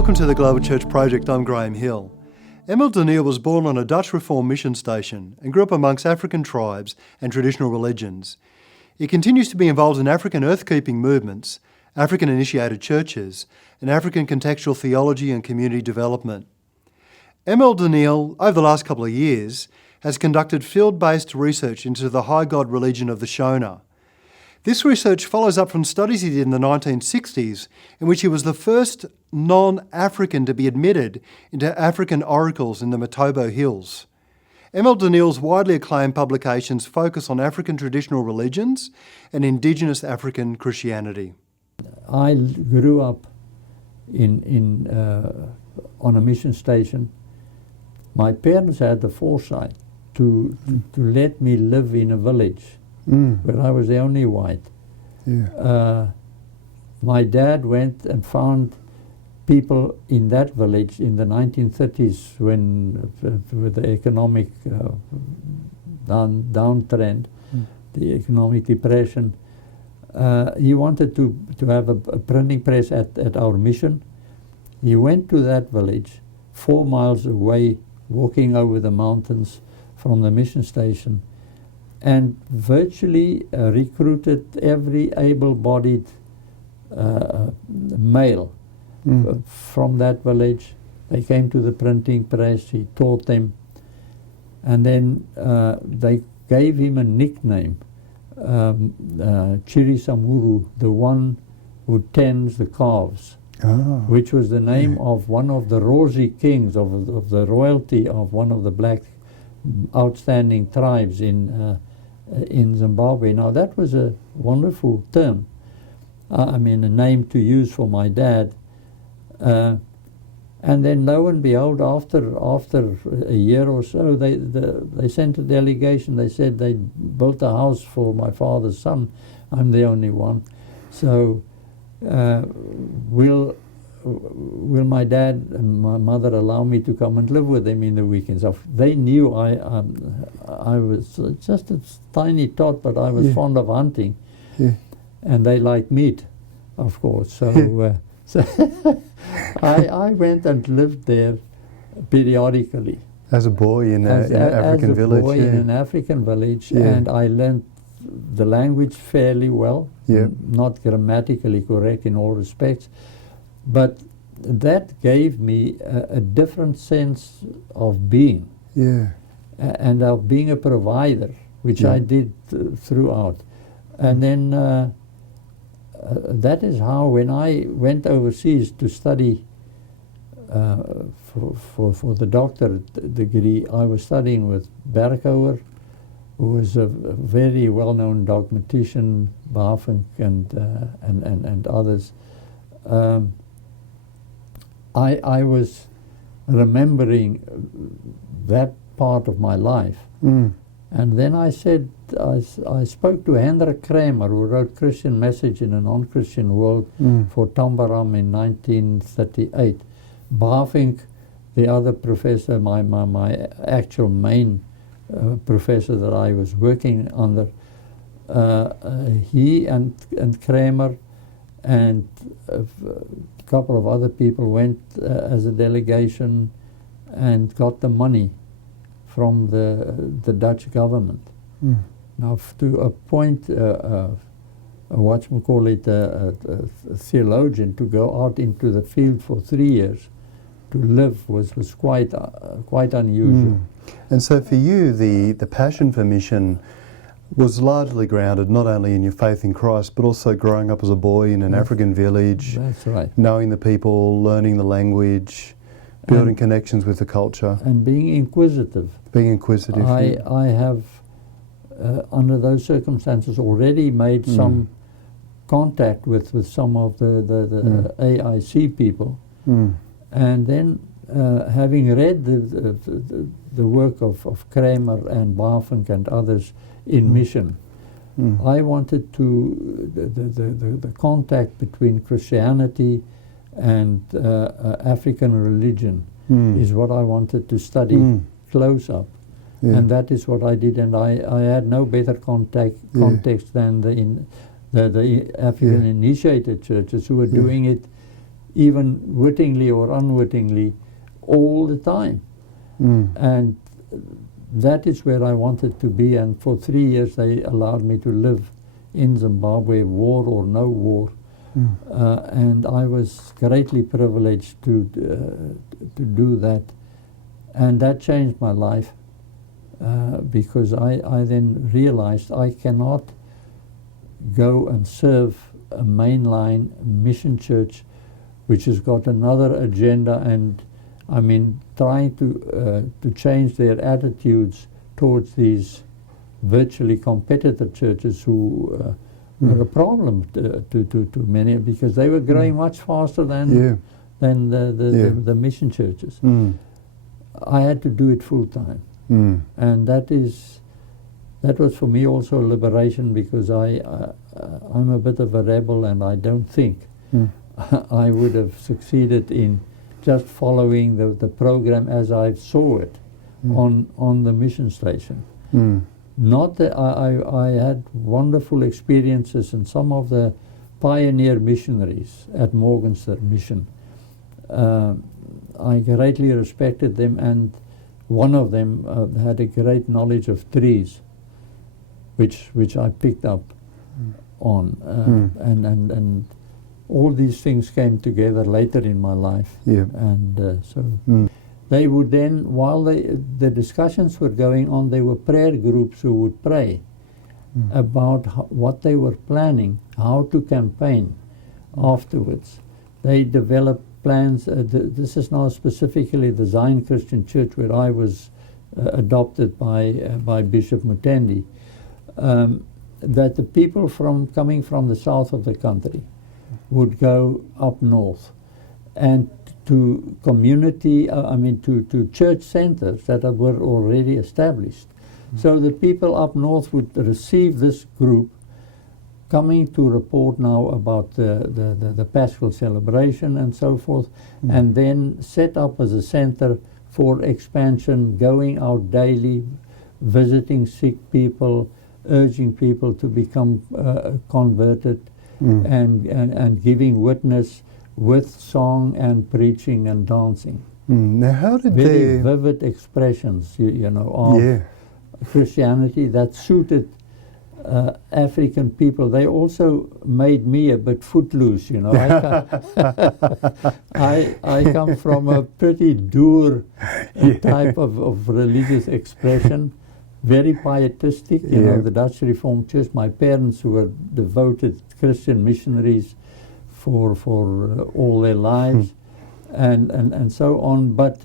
Welcome to the Global Church Project. I'm Graham Hill. Emil Denil was born on a Dutch Reformed mission station and grew up amongst African tribes and traditional religions. He continues to be involved in African earthkeeping movements, African initiated churches, and African contextual theology and community development. Emil Denil, over the last couple of years, has conducted field-based research into the high god religion of the Shona. This research follows up from studies he did in the 1960s, in which he was the first non-African to be admitted into African oracles in the Matobo Hills. Emil Denil's widely acclaimed publications focus on African traditional religions and indigenous African Christianity. I grew up on a mission station. My parents had the foresight to let me live in a village where I was the only white. My dad went and found people in that village in the 1930s when, with the economic downtrend, the economic depression. He wanted to have a printing press at our mission. He went to that village 4 miles away, walking over the mountains from the mission station, and virtually recruited every able-bodied male from that village. They came to the printing press, he taught them, and then they gave him a nickname, Chiri Samuru, the one who tends the calves, which was the name of one of the Rosi kings of the royalty of one of the black outstanding tribes in Zimbabwe. Now that was a wonderful term, a name to use for my dad. And then lo and behold, after a year or so, they sent a delegation. They said they built a house for my father's son. I'm the only one. So will my dad and my mother allow me to come and live with them in the weekends? They knew I was just a tiny tot, but I was fond of hunting, and they liked meat, of course. So, so I went and lived there periodically. As a boy in an African village? As a boy in an African village, and I learned the language fairly well, not grammatically correct in all respects, but that gave me a different sense of being, and of being a provider, which I did throughout. And then that is how, when I went overseas to study for the doctorate degree, I was studying with Berkouwer, who was a very well-known dogmatician, Bafink and others. I was remembering that part of my life. And then I said, I spoke to Hendrik Kramer, who wrote Christian Message in a Non-Christian World for Tambaram in 1938. Bafink, the other professor, my actual main professor that I was working under, he and Kramer and a couple of other people went as a delegation and got the money from the Dutch government. Now to appoint a theologian to go out into the field for 3 years to live was quite unusual. And so for you, the passion for mission was largely grounded not only in your faith in Christ, but also growing up as a boy in an African village. That's right. Knowing the people, learning the language, building connections with the culture. And being inquisitive. Being inquisitive. I have, under those circumstances, already made some contact with some of the AIC people. And then, having read the work of Kramer and Bafink and others in mission, I wanted to, the contact between Christianity and African religion is what I wanted to study close up. And that is what I did, and I had no better context than the African initiated churches who were doing it even wittingly or unwittingly, all the time. And that is where I wanted to be, and for 3 years they allowed me to live in Zimbabwe, war or no war. And I was greatly privileged to do that. And that changed my life, because I then realized I cannot go and serve a mainline mission church which has got another agenda, and I mean trying to change their attitudes towards these virtually competitor churches who were a problem to many, because they were growing much faster than the mission churches. I had to do it full time, and that was for me also a liberation, because I'm a bit of a rebel, and I don't think I would have succeeded in just following the program as I saw it on the mission station. Not that I had wonderful experiences, and some of the pioneer missionaries at Morgenstern Mission, I greatly respected them, and one of them had a great knowledge of trees, which I picked up on, and all these things came together later in my life, and so they would then, while the discussions were going on, there were prayer groups who would pray about what they were planning, how to campaign afterwards. They developed plans. This is now specifically the Zion Christian Church, where I was adopted by Bishop Mutendi, that the people coming from the south of the country would go up north and to community, to church centers that were already established. So the people up north would receive this group coming to report now about the Paschal celebration and so forth, and then set up as a center for expansion, going out daily, visiting sick people, urging people to become converted, and giving witness with song and preaching and dancing. Now, how did very vivid expressions, of Christianity that suited African people. They also made me a bit footloose, I come from a pretty dour type of religious expression, very pietistic. The Dutch Reformed Church. My parents, who were devoted Christian missionaries for all their lives, and so on, but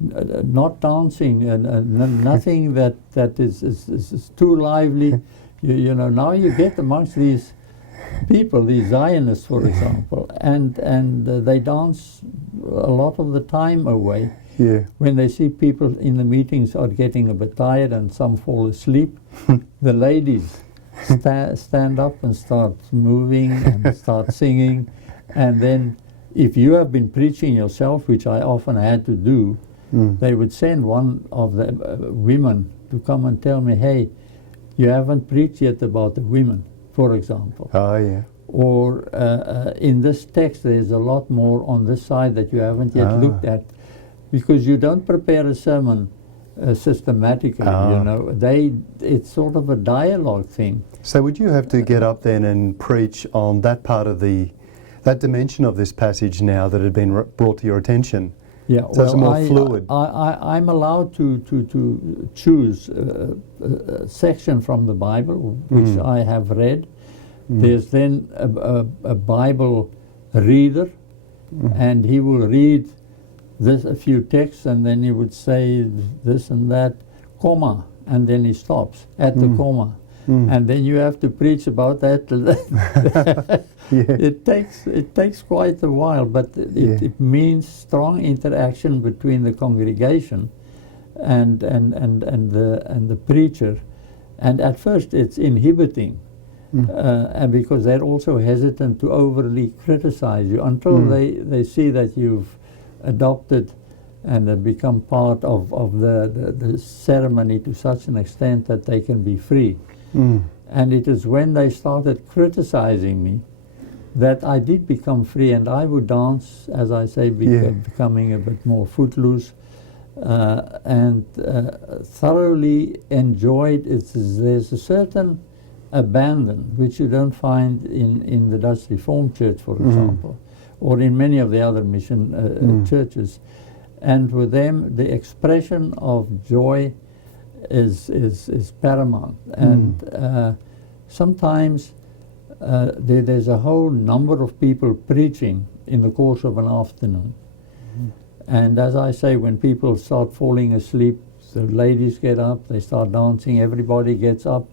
not dancing and nothing that is too lively. Now you get amongst these people, these Zionists, for example, and they dance a lot of the time away. When they see people in the meetings are getting a bit tired and some fall asleep, the ladies stand up and start moving and start singing, and then if you have been preaching yourself, which I often had to do, they would send one of the women to come and tell me, hey, you haven't preached yet about the women, for example. Or in this text there's a lot more on this side that you haven't yet looked at, because you don't prepare a sermon systematically, it's sort of a dialogue thing. So would you have to get up then and preach on that part of that dimension of this passage now that had been brought to your attention? Yeah, so it's more fluid. I'm allowed to choose a section from the Bible which I have read. There's then a Bible reader, and he will read a few texts, and then he would say this and that, comma, and then he stops at the comma. And then you have to preach about that. It takes quite a while, but it means strong interaction between the congregation and the preacher. And at first it's inhibiting, and because they're also hesitant to overly criticize you until they see that you've adopted and become part of the ceremony to such an extent that they can be free. And it is when they started criticizing me that I did become free, and I would dance, as I say, becoming a bit more footloose, and thoroughly enjoyed it. There's a certain abandon which you don't find in the Dutch Reformed Church, for example, or in many of the other mission churches. And with them, the expression of joy is paramount. And sometimes there's a whole number of people preaching in the course of an afternoon. And as I say, when people start falling asleep, the ladies get up, they start dancing, everybody gets up,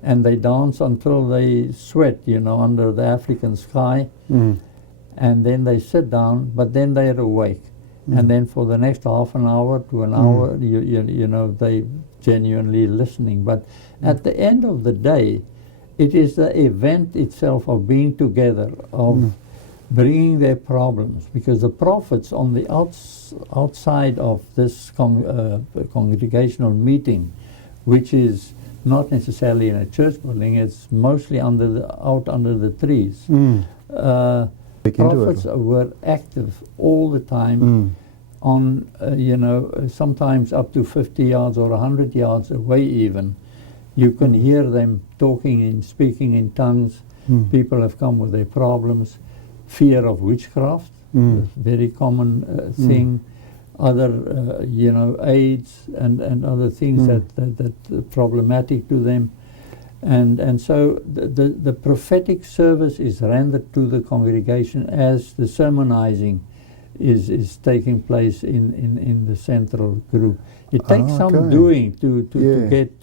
and they dance until they sweat, you know, under the African sky. And then they sit down, but then they're awake. And then for the next half an hour to an hour, you know, they genuinely listening. But at the end of the day, it is the event itself of being together, of bringing their problems, because the prophets on the outside of this congregational meeting, which is not necessarily in a church building, it's mostly out under the trees. Prophets were active all the time on, you know, sometimes up to 50 yards or 100 yards away even. You can hear them talking and speaking in tongues. People have come with their problems. Fear of witchcraft, a very common thing. Other, you know, AIDS and other things that are problematic to them. And so the prophetic service is rendered to the congregation as the sermonizing is taking place in the central group. It takes some doing to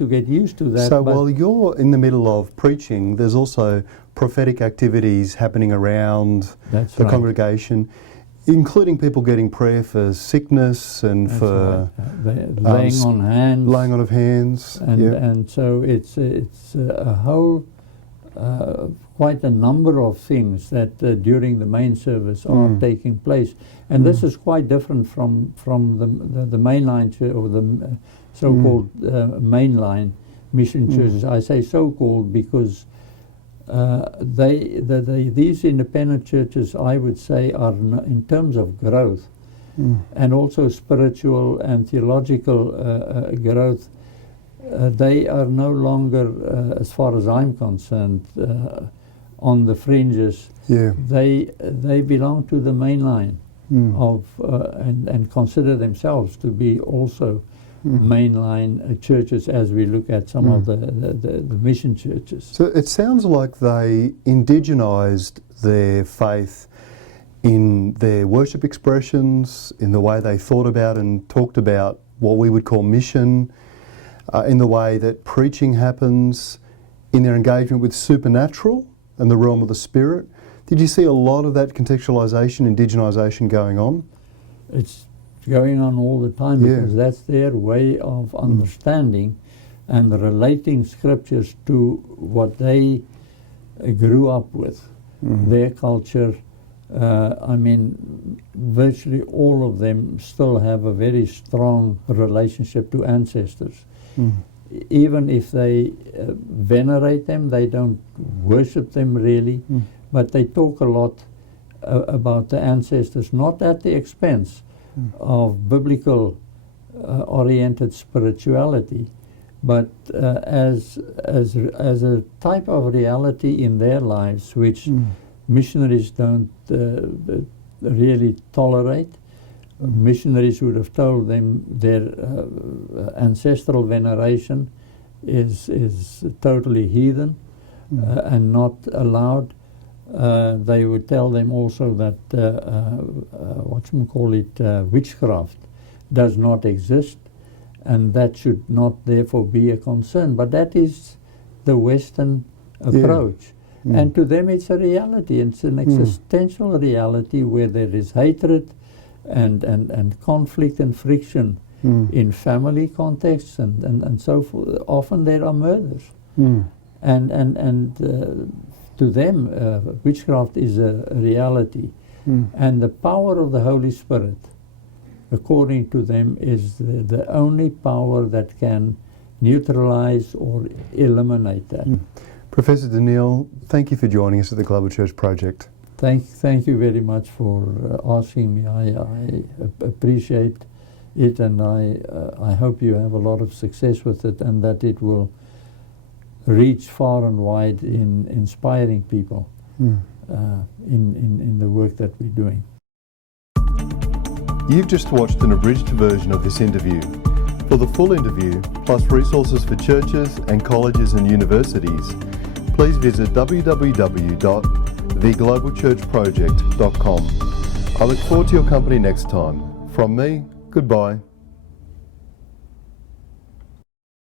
get used to that. So while you're in the middle of preaching, there's also prophetic activities happening around the congregation, including people getting prayer for sickness and for laying on hands. Laying on of hands. And so it's a whole, quite a number of things that during the main service are taking place. And this is quite different from the mainline church, or the so-called mainline mission churches. I say so-called because these independent churches, I would say, are in terms of growth and also spiritual and theological growth, they are no longer, as far as I'm concerned, on the fringes. They belong to the main line of and consider themselves to be also mainline churches as we look at some of the mission churches. So it sounds like they indigenized their faith in their worship expressions, in the way they thought about and talked about what we would call mission, in the way that preaching happens, in their engagement with supernatural and the realm of the spirit. Did you see a lot of that contextualization, indigenization going on? It's going on all the time because that's their way of understanding and relating scriptures to what they grew up with, their culture. I mean, virtually all of them still have a very strong relationship to ancestors. Even if they venerate them, they don't worship them really, but they talk a lot about the ancestors, not at the expense of biblical oriented spirituality, but as a type of reality in their lives which missionaries don't really tolerate. Missionaries would have told them their ancestral veneration is totally heathen and not allowed. They would tell them also that witchcraft does not exist, and that should not therefore be a concern. But that is the Western approach. And to them it's a reality. It's an existential reality where there is hatred and conflict and friction in family contexts and so forth. Often there are murders. And to them, witchcraft is a reality. And the power of the Holy Spirit, according to them, is the only power that can neutralize or eliminate that. Professor Daneel, thank you for joining us at the Global Church Project. Thank you very much for asking me. I appreciate it, and I hope you have a lot of success with it, and that it will reach far and wide in inspiring people in the work that we're doing. You've just watched an abridged version of this interview. For the full interview, plus resources for churches and colleges and universities, please visit www.theglobalchurchproject.com. I look forward to your company next time. From me, goodbye.